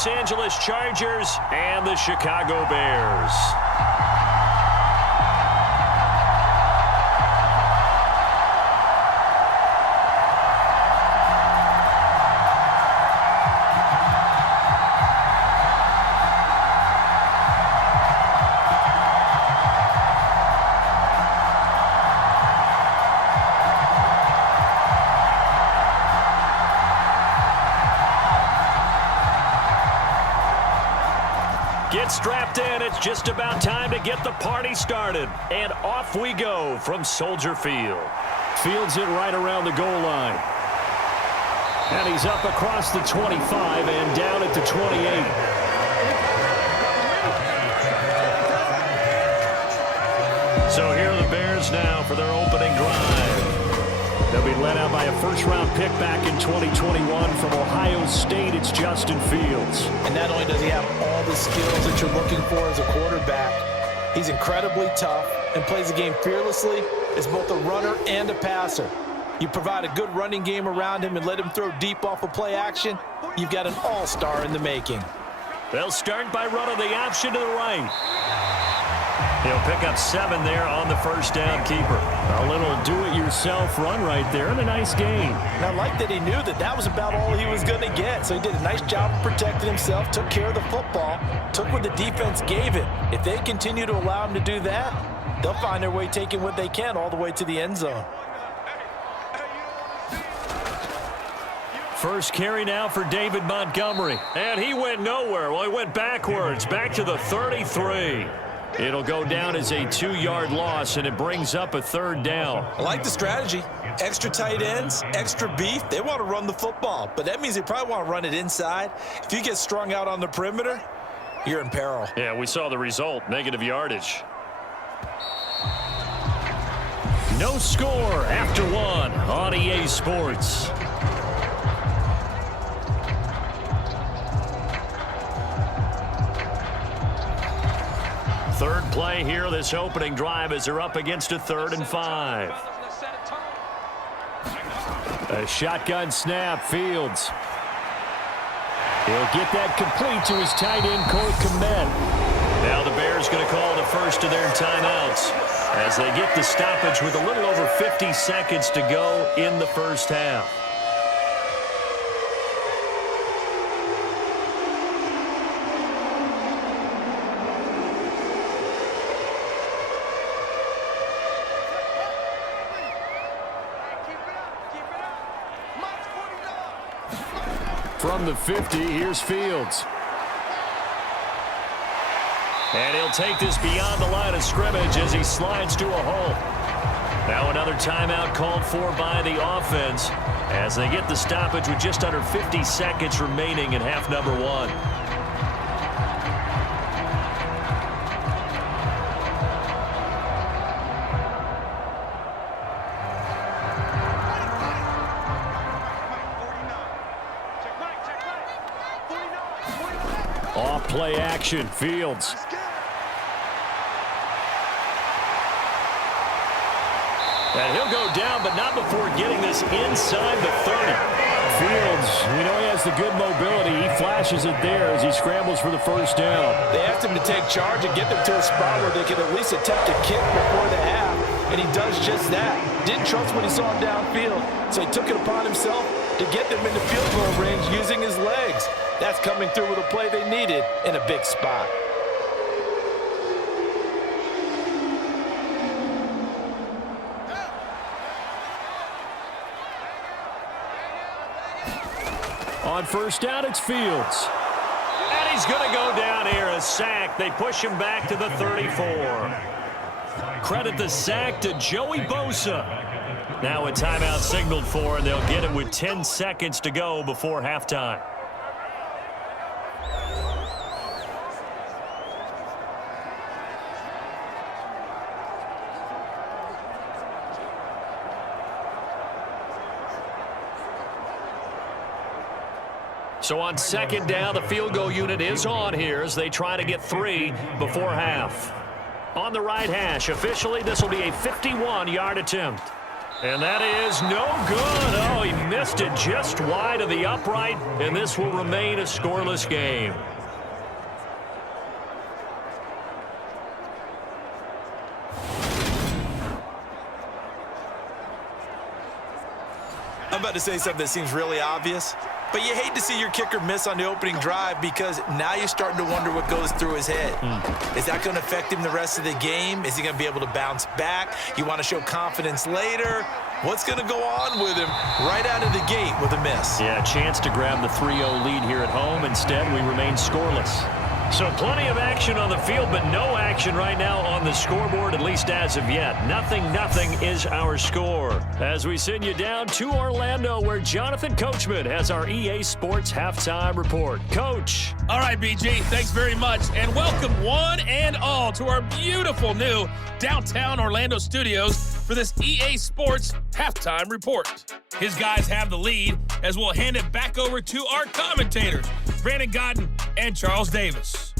Los Angeles Chargers and the Chicago Bears. Get strapped in. It's just about time to get the party started. And off we go from Soldier Field. Fields it right around the goal line. And he's up across the 25 and down at the 28. So here are the Bears now for their opening drive. They'll be led out by a first-round pick back in 2021 from Ohio State. It's Justin Fields. And not only does he have all the skills that you're looking for as a quarterback, he's incredibly tough and plays the game fearlessly as both a runner and a passer. You provide a good running game around him and let him throw deep off of play action, you've got an all-star in the making. They'll start by running the option to the right. He'll pick up 7 there on the first down keeper. A little do-it-yourself run right there and a nice gain. And I like that he knew that that was about all he was going to get. So he did a nice job of protecting himself, took care of the football, took what the defense gave him. If they continue to allow him to do that, they'll find their way taking what they can all the way to the end zone. First carry now for David Montgomery. And he went nowhere. Well, he went backwards, back to the 33. It'll go down as a 2-yard loss, and it brings up a third down. I like the strategy. Extra tight ends, extra beef. They want to run the football, but that means they probably want to run it inside. If you get strung out on the perimeter, you're in peril. Yeah, we saw the result, negative yardage. No score after 1 on EA Sports. Third play here, this opening drive, as they're up against a 3rd and 5. A shotgun snap, Fields. He'll get that complete to his tight end, Cole Kmet. Now the Bears going to call the first of their timeouts as they get the stoppage with a little over 50 seconds to go in the first half. From the 50, here's Fields. And he'll take this beyond the line of scrimmage as he slides to a hole. Now another timeout called for by the offense as they get the stoppage with just under 50 seconds remaining in half number 1. Off play action, Fields. And he'll go down, but not before getting this inside the 30. Fields, we know he has the good mobility. He flashes it there as he scrambles for the first down. They asked him to take charge and get them to a spot where they could at least attempt to kick before the half, and he does just that. Didn't trust what he saw downfield, so he took it upon himself to get them into field goal range using his legs. That's coming through with a play they needed in a big spot. On first down, it's Fields. And he's going to go down here, a sack. They push him back to the 34. Credit the sack to Joey Bosa. Now a timeout signaled for, and they'll get it with 10 seconds to go before halftime. So on second down, the field goal unit is on here as they try to get 3 before half. On the right hash, officially, this will be a 51-yard attempt. And that is no good. Oh, he missed it just wide of the upright, and this will remain a scoreless game. I'm about to say something that seems really obvious, but you hate to see your kicker miss on the opening drive because now you're starting to wonder what goes through his head. Is that going to affect him the rest of the game? Is he going to be able to bounce back? You want to show confidence later? What's going to go on with him right out of the gate with a miss? Yeah, a chance to grab the 3-0 lead here at home. Instead, we remain scoreless. So plenty of action on the field, but no action right now on the scoreboard, at least as of yet. Nothing is our score. As we send you down to Orlando, where Jonathan Coachman has our EA Sports Halftime Report. Coach. All right, BG, thanks very much, and welcome one and all to our beautiful new downtown Orlando studios for this EA Sports Halftime Report. His guys have the lead, as we'll hand it back over to our commentators, Brandon Godden and Charles Davis.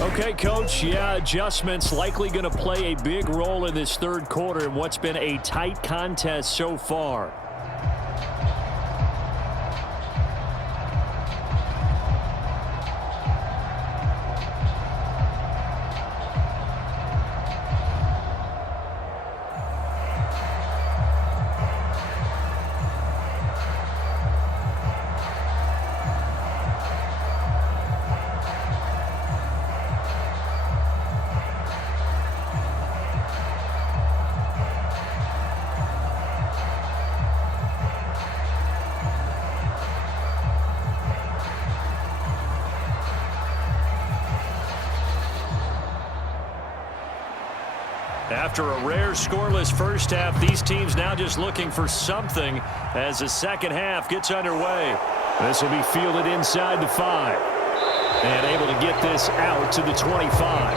Okay, Coach, adjustments likely going to play a big role in this third quarter in what's been a tight contest so far. After a rare scoreless first half, these teams now just looking for something as the second half gets underway. This will be fielded inside the 5 and able to get this out to the 25.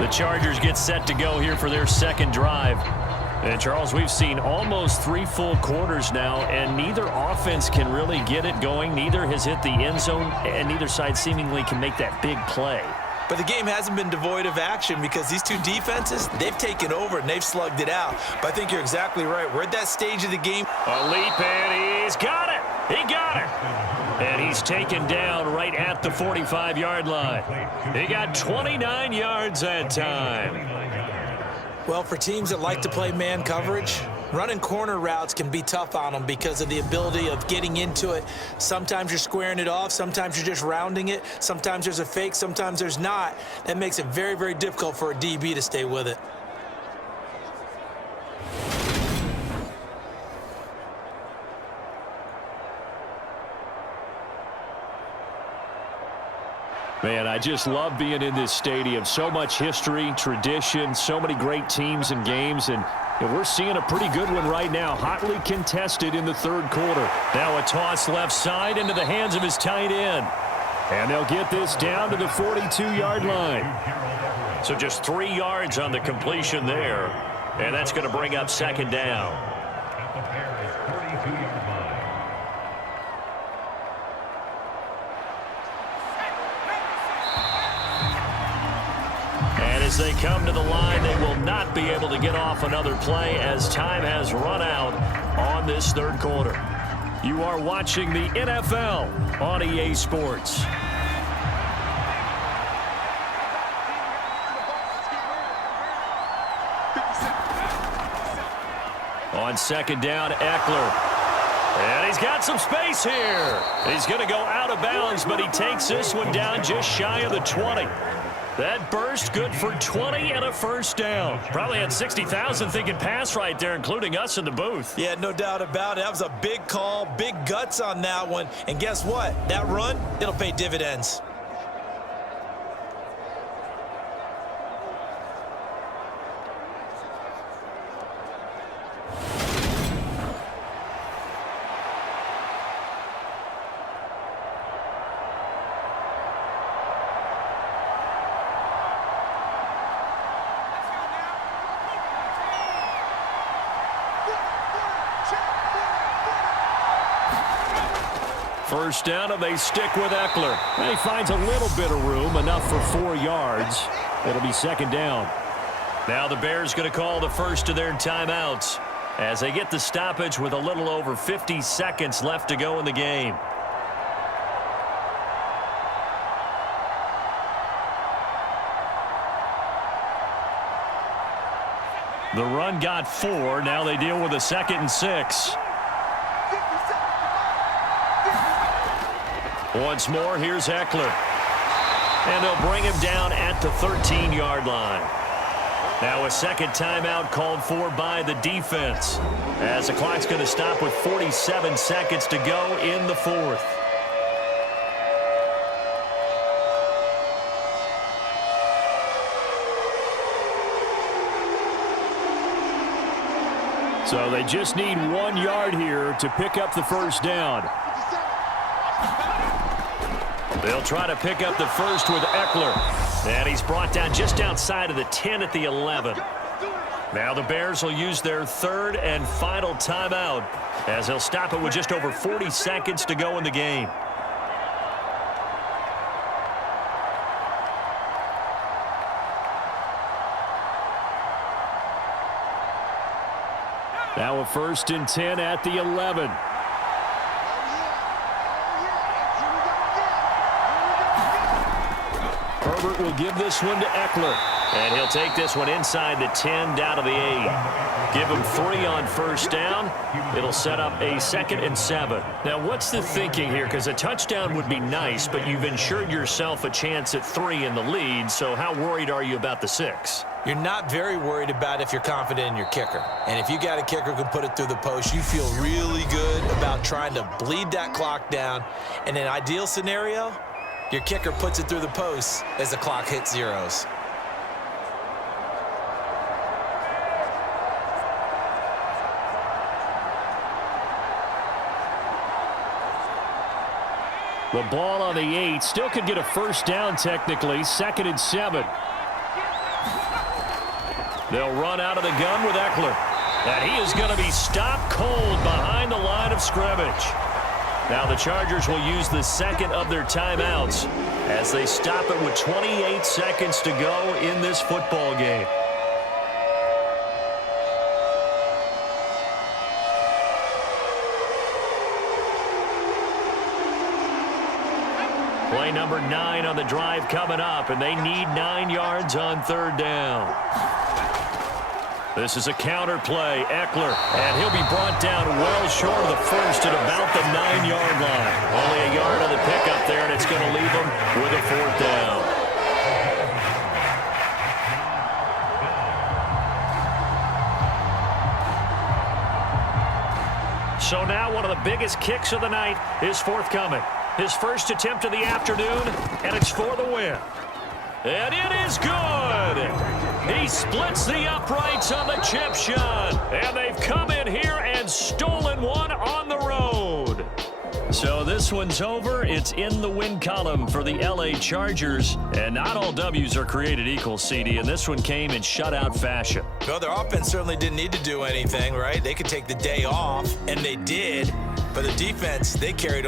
The Chargers get set to go here for their second drive. And, Charles, we've seen almost 3 full quarters now, and neither offense can really get it going. Neither has hit the end zone, and neither side seemingly can make that big play. But the game hasn't been devoid of action because these two defenses, they've taken over and they've slugged it out. But I think you're exactly right. We're at that stage of the game. A leap, and he's got it. He got it. And he's taken down right at the 45-yard line. He got 29 yards that time. Well, for teams that like to play man coverage, running corner routes can be tough on them because of the ability of getting into it. Sometimes you're squaring it off. Sometimes you're just rounding it. Sometimes there's a fake. Sometimes there's not. That makes it very, very difficult for a DB to stay with it. Man, I just love being in this stadium. So much history, tradition, so many great teams and games, and we're seeing a pretty good one right now, hotly contested in the third quarter. Now a toss left side into the hands of his tight end. And they'll get this down to the 42-yard line. So just 3 yards on the completion there, and that's going to bring up second down. As they come to the line, they will not be able to get off another play as time has run out on this third quarter. You are watching the NFL on EA Sports. On second down, Eckler. And he's got some space here. He's going to go out of bounds, but he takes this one down just shy of the 20. That burst good for 20 and a first down. Probably had 60,000 thinking pass right there, including us in the booth. Yeah, no doubt about it. That was a big call, big guts on that one. And guess what? That run, it'll pay dividends. First down, and they stick with Eckler. And he finds a little bit of room, enough for 4 yards. It'll be second down. Now the Bears going to call the first of their timeouts as they get the stoppage with a little over 50 seconds left to go in the game. The run got 4. Now they deal with a 2nd and 6. Once more, here's Eckler. And they'll bring him down at the 13-yard line. Now a second timeout called for by the defense, as the clock's going to stop with 47 seconds to go in the 4th. So they just need 1 yard here to pick up the first down. They'll try to pick up the first with Eckler. And he's brought down just outside of the 10 at the 11. Now the Bears will use their 3rd and final timeout as they'll stop it with just over 40 seconds to go in the game. Now a 1st and 10 at the 11. Herbert will give this one to Eckler. And he'll take this one inside the 10 down to the 8. Give him 3 on first down. It'll set up a 2nd and 7. Now, what's the thinking here? Because a touchdown would be nice, but you've ensured yourself a chance at 3 in the lead. So how worried are you about the 6? You're not very worried about if you're confident in your kicker. And if you got a kicker who can put it through the post, you feel really good about trying to bleed that clock down. In an ideal scenario, your kicker puts it through the post as the clock hits zeros. The ball on the 8. Still could get a first down technically. 2nd and 7. They'll run out of the gun with Eckler. And he is going to be stopped cold behind the line of scrimmage. Now the Chargers will use the 2nd of their timeouts as they stop it with 28 seconds to go in this football game. Play number 9 on the drive coming up, and they need 9 yards on 3rd down. This is a counter play. Eckler, and he'll be brought down well short of the first at about the 9-yard line. Only a yard on the pickup there, and it's going to leave them with a 4th down. So now one of the biggest kicks of the night is forthcoming. His first attempt of the afternoon, and it's for the win. And it is good. He splits the uprights on the chip shot. And they've come in here and stolen one on the road. So this one's over. It's in the win column for the LA Chargers. And not all W's are created equal, CD. And this one came in shutout fashion. Well, their offense certainly didn't need to do anything, right? They could take the day off, and they did. But the defense, they carried